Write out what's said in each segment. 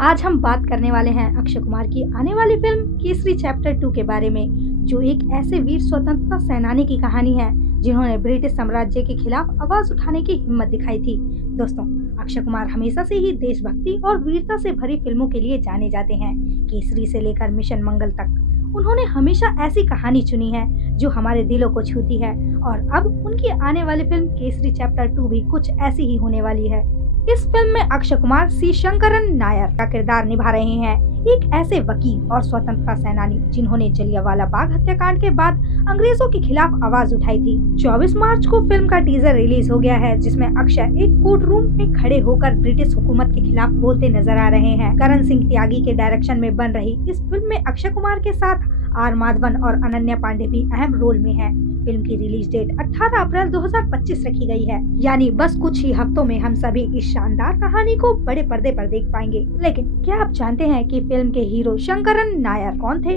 आज हम बात करने वाले हैं अक्षय कुमार की आने वाली फिल्म केसरी चैप्टर 2 के बारे में, जो एक ऐसे वीर स्वतंत्रता सेनानी की कहानी है जिन्होंने ब्रिटिश साम्राज्य के खिलाफ आवाज उठाने की हिम्मत दिखाई थी। दोस्तों, अक्षय कुमार हमेशा से ही देशभक्ति और वीरता से भरी फिल्मों के लिए जाने जाते हैं। केसरी से लेकर मिशन मंगल तक उन्होंने हमेशा ऐसी कहानी चुनी है जो हमारे दिलों को छूती है, और अब उनकी आने वाली फिल्म केसरी चैप्टर 2 भी कुछ ऐसी ही होने वाली है। इस फिल्म में अक्षय कुमार सी शंकरन नायर का किरदार निभा रहे हैं, एक ऐसे वकील और स्वतंत्रता सेनानी जिन्होंने जलियांवाला बाग हत्याकांड के बाद अंग्रेजों के खिलाफ आवाज उठाई थी। 24 मार्च को फिल्म का टीजर रिलीज हो गया है, जिसमें अक्षय एक कोर्ट रूम में खड़े होकर ब्रिटिश हुकूमत के खिलाफ बोलते नजर आ रहे हैं। करण सिंह त्यागी के डायरेक्शन में बन रही इस फिल्म में अक्षय कुमार के साथ आर माधवन और अनन्या पांडे भी अहम रोल में हैं। फिल्म की रिलीज डेट 18 अप्रैल 2025 रखी गई है, यानी बस कुछ ही हफ्तों में हम सभी इस शानदार कहानी को बड़े पर्दे पर देख पाएंगे। लेकिन क्या आप जानते हैं कि फिल्म के हीरो शंकरन नायर कौन थे?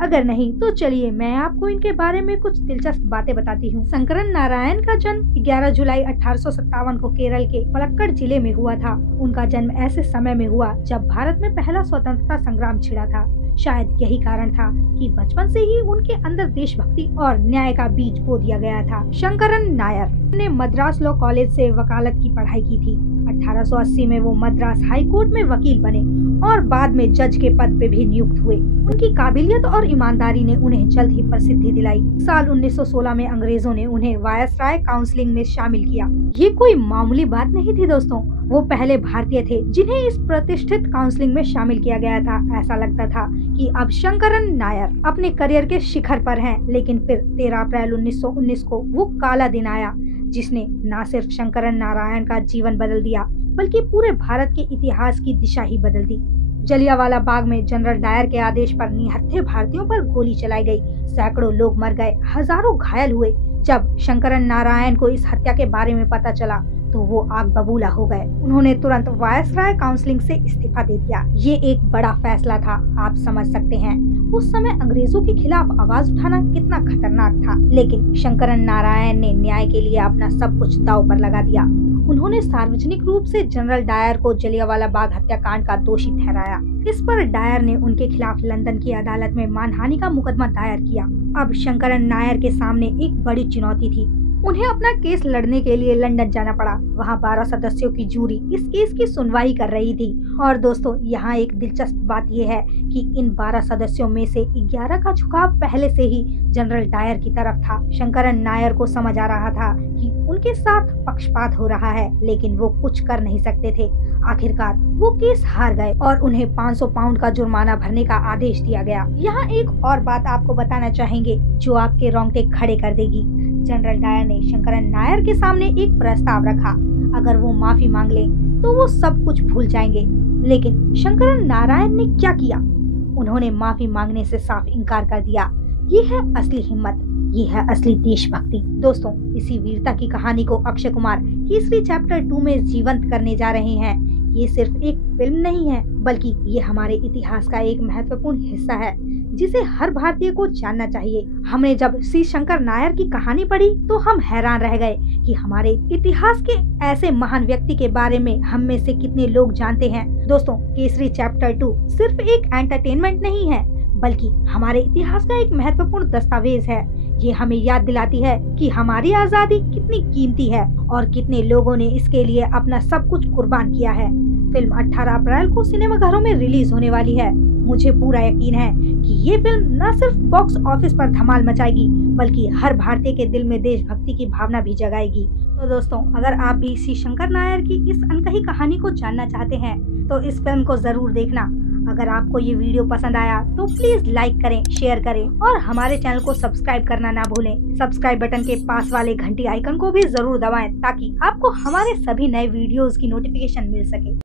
अगर नहीं तो चलिए मैं आपको इनके बारे में कुछ दिलचस्प बातें बताती हूँ। शंकरन नारायण का जन्म 11 जुलाई 1857 को केरल के पलक्कड़ जिले में हुआ था। उनका जन्म ऐसे समय में हुआ जब भारत में पहला स्वतंत्रता संग्राम छिड़ा था। शायद यही कारण था कि बचपन से ही उनके अंदर देशभक्ति और न्याय का बीज बो दिया गया था। शंकरन नायर ने मद्रास लॉ कॉलेज से वकालत की पढ़ाई की थी। 1880 में वो मद्रास हाई कोर्ट में वकील बने और बाद में जज के पद पे भी नियुक्त हुए। उनकी काबिलियत और ईमानदारी ने उन्हें जल्द ही प्रसिद्धि दिलाई। साल 1916 में अंग्रेजों ने उन्हें वायसराय काउंसिलिंग में शामिल किया। ये कोई मामूली बात नहीं थी दोस्तों, वो पहले भारतीय थे जिन्हें इस प्रतिष्ठित काउंसिलिंग में शामिल किया गया था। ऐसा लगता था कि अब शंकरन नायर अपने करियर के शिखर पर हैं, लेकिन फिर 13 अप्रैल 1919 को वो काला दिन आया जिसने न सिर्फ शंकरन नारायण का जीवन बदल दिया बल्कि पूरे भारत के इतिहास की दिशा ही बदल दी। जलियांवाला बाग में जनरल डायर के आदेश पर निहत्थे भारतीयों पर गोली चलाई गई। सैकड़ों लोग मर गए, हजारों घायल हुए। जब शंकरन नारायण को इस हत्या के बारे में पता चला तो वो आग बबूला हो गए। उन्होंने तुरंत वायसराय काउंसिलिंग से इस्तीफा दे दिया। ये एक बड़ा फैसला था, आप समझ सकते हैं उस समय अंग्रेजों के खिलाफ आवाज उठाना कितना खतरनाक था। लेकिन शंकरन नारायण ने न्याय के लिए अपना सब कुछ दांव पर लगा दिया। उन्होंने सार्वजनिक रूप से जनरल डायर को जलियांवाला बाग हत्याकांड का दोषी ठहराया। इस पर डायर ने उनके खिलाफ लंदन की अदालत में मानहानि का मुकदमा दायर किया। अब शंकरन नायर के सामने एक बड़ी चुनौती थी। उन्हें अपना केस लड़ने के लिए लंदन जाना पड़ा। वहाँ 12 सदस्यों की जूरी इस केस की सुनवाई कर रही थी। और दोस्तों, यहाँ एक दिलचस्प बात यह है कि इन 12 सदस्यों में से 11 का झुकाव पहले से ही जनरल डायर की तरफ था। शंकरन नायर को समझ आ रहा था कि उनके साथ पक्षपात हो रहा है, लेकिन वो कुछ कर नहीं सकते थे। आखिरकार वो केस हार गए और उन्हें 500 पाउंड का जुर्माना भरने का आदेश दिया गया। यहाँ एक और बात आपको बताना चाहेंगे जो आपके रोंगटे खड़े कर देगी। जनरल डायर ने शंकरन नायर के सामने एक प्रस्ताव रखा, अगर वो माफी मांग ले तो वो सब कुछ भूल जाएंगे। लेकिन शंकरन नारायण ने क्या किया? उन्होंने माफी मांगने से साफ इनकार कर दिया। ये है असली हिम्मत, ये है असली देशभक्ति। दोस्तों, इसी वीरता की कहानी को अक्षय कुमार केसरी चैप्टर 2 में जीवंत करने जा रहे हैं। ये सिर्फ एक फिल्म नहीं है, बल्कि ये हमारे इतिहास का एक महत्वपूर्ण हिस्सा है जिसे हर भारतीय को जानना चाहिए। हमने जब सी शंकर नायर की कहानी पढ़ी तो हम हैरान रह गए कि हमारे इतिहास के ऐसे महान व्यक्ति के बारे में हम में से कितने लोग जानते हैं। दोस्तों, केसरी चैप्टर 2 सिर्फ एक एंटरटेनमेंट नहीं है, बल्कि हमारे इतिहास का एक महत्वपूर्ण दस्तावेज है। ये हमें याद दिलाती है कि हमारी आजादी कितनी कीमती है और कितने लोगों ने इसके लिए अपना सब कुछ कुर्बान किया है। फिल्म 18 अप्रैल को सिनेमाघरों में रिलीज होने वाली है। मुझे पूरा यकीन है कि ये फिल्म न सिर्फ बॉक्स ऑफिस पर धमाल मचाएगी, बल्कि हर भारतीय के दिल में देशभक्ति की भावना भी जगाएगी। तो दोस्तों, अगर आप भी सी शंकर नायर की इस अनकही कहानी को जानना चाहते हैं तो इस फिल्म को जरूर देखना। अगर आपको ये वीडियो पसंद आया तो प्लीज लाइक करें, शेयर करें और हमारे चैनल को सब्सक्राइब करना ना भूलें। सब्सक्राइब बटन के पास वाले घंटी आइकन को भी जरूर दबाएं ताकि आपको हमारे सभी नए वीडियोस की नोटिफिकेशन मिल सके।